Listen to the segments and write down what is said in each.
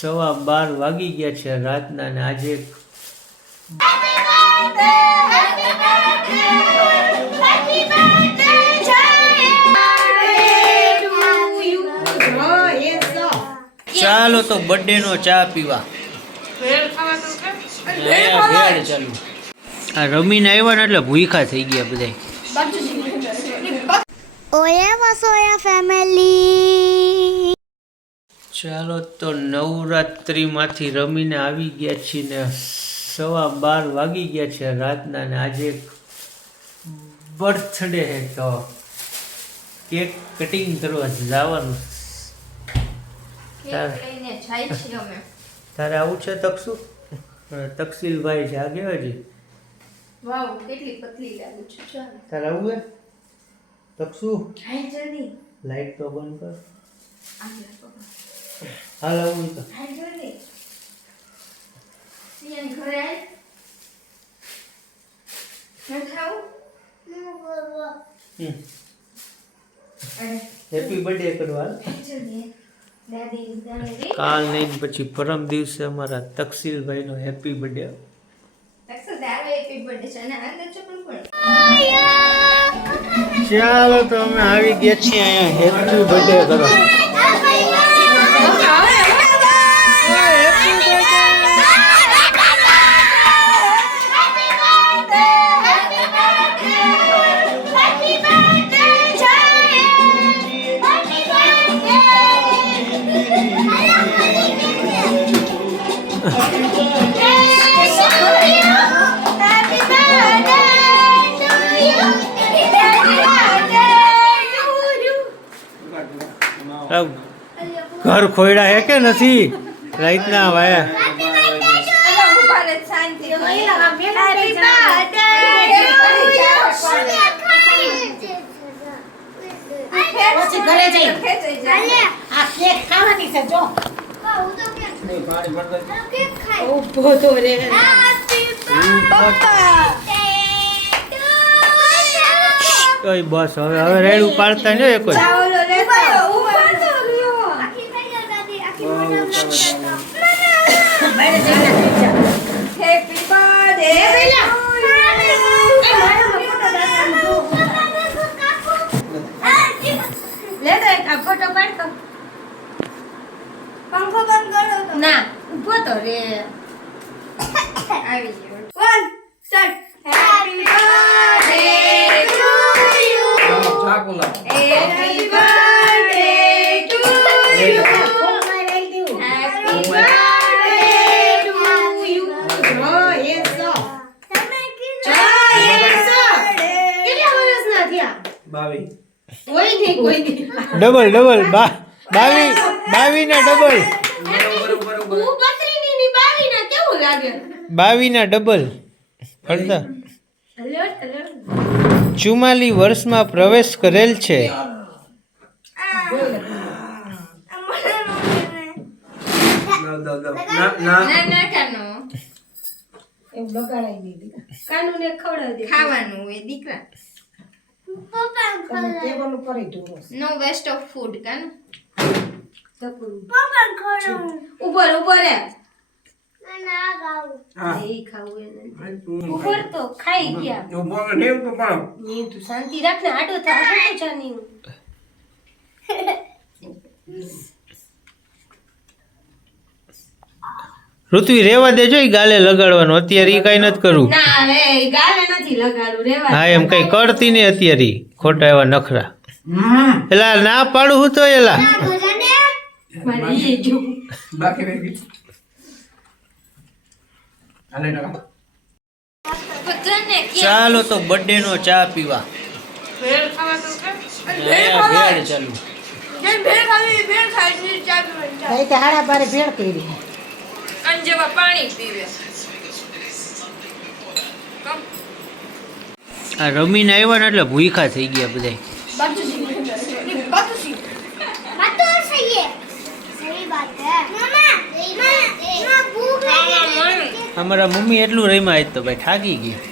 સવા બાર વાગી ગયા છે રાતના ને આજે ચાલો તો બર્થડે નો ચા પીવા. ચાલુ. આ રમીને આવ્યા ને એટલે ભૂખા થઈ ગયા બધા ઓયા વસોયા ફેમિલી ચાલો તો નવરાત્રિમાંથી રમીને આવી ગયા છીએ ને સવા બાર વાગી ગયા છે રાતના ને આજે બર્થડે હે તો કેક કટિંગ કરવા જવાનું. તારે આવું છે તક્ષુ તકસીલભાઈ છે આ કેવા છે? તારે આવું હે તક્ષુ લાઈટ તો બંધ કર. હાલ આવું તો. ન હેપી બર્થડે કરવા કાલ નહીં પછી પરમ દિવસે અમારા તકસીલભાઈનો હેપી બર્થડે તકસો દારો હેપી બર્થડે છે અને અંદર ચપલ પડે ચાલો તો અમે આવી ગયા છીએ અહીંયા. હેપી બર્થડે કરવા ઘર ખોયડા હે કે નથી? રાઈતના વાયા તો રે કઈ બસ હવે હવે રેડ ઉપાડતા નહીં કોઈ બહાર જઈને ખાઈ જા. હેપી બર્થડે લે તો એક આ ફોટો પાડ તો પંખો બંધ કરો ના ઊભો તો રે આવી ગયો one start happy birthday to you happy birthday to you ફોનમાં લઈ દેવું. હેપી બર્થડે ટુ યુ જો, એ જો. કેટલા વર્ષના થયા? કોઈ નહીં, કોઈ નહીં. ડબલ ડબલ બા બાવી બાવી ના ડબલ હું બત્રીની ની બાવીના કેવું લાગે? બાવી ના ડબલ ફરતા હલો, હલો. ચુમ્માલી વર્ષમાં પ્રવેશ કરેલ છે ના ના કાનો એમ બગાડાઈ દીધી. કાનુને ખવડાવી દે. ખાવાનું હોય દીકરા તમે ટેબલ ઉપર ઢોરો નો વેસ્ટ ઓફ ફૂડ કાનો ધકું. ઉપર ઉપર રે એ ખાવું એને. ઉપર તો ખાઈ ગયા. ની તું શાંતિ રાખ ને આડો થા આડો તો જાની ઋત્વી રેવા દેજો ઈ ગાલે લગાડવાનું. અત્યારે ઈ કઈ નથી કરવું ના રે ગાલે હા એમ કઈ કરતી નહીં અત્યારે ખોટા એવા નખરા. એલા ના પાડું હું તો એલા. ચાલો તો બર્થડે નો ચા પીવા. ભેળ ચાલુ. હાડા બારે ભેળ કરી. અંજવા પાણી પીવે. આ રમીને આવ્યા ને એટલે ભૂખા થઈ ગયા બધા અમારા મમ્મી એટલું રમ્યા આજ તો ભાઈ થાકી ગયા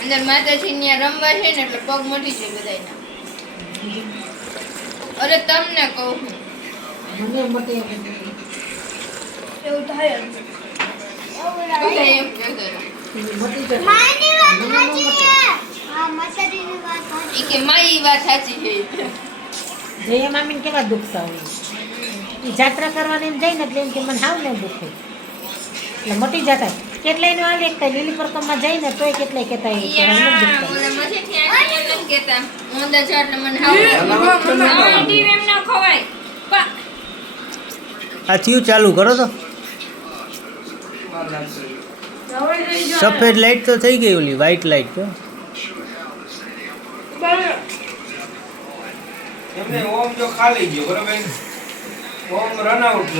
અંદર માતાજી ને રમવા છે ને એટલે પગ મટી જાય બધાના અરે તમને કહું એવું થાય જયા મામીને કેવા દુખતા હોય? એ જાત્રા કરવાની એમ ને એટલે એમ કે મને હાવ ને દુખે એટલે મોટી જાતા કેટલાય નો આવે કઈ લીલી પરકમમાં ને તોય કેટલાય કહેતા આ થયું ચાલુ કરો તો. સફેદ લાઈટ તો થઈ ગઈ ઓલી વ્હાઈટ લાઈટ તો. ખાલી ગયો બરાબર? Run out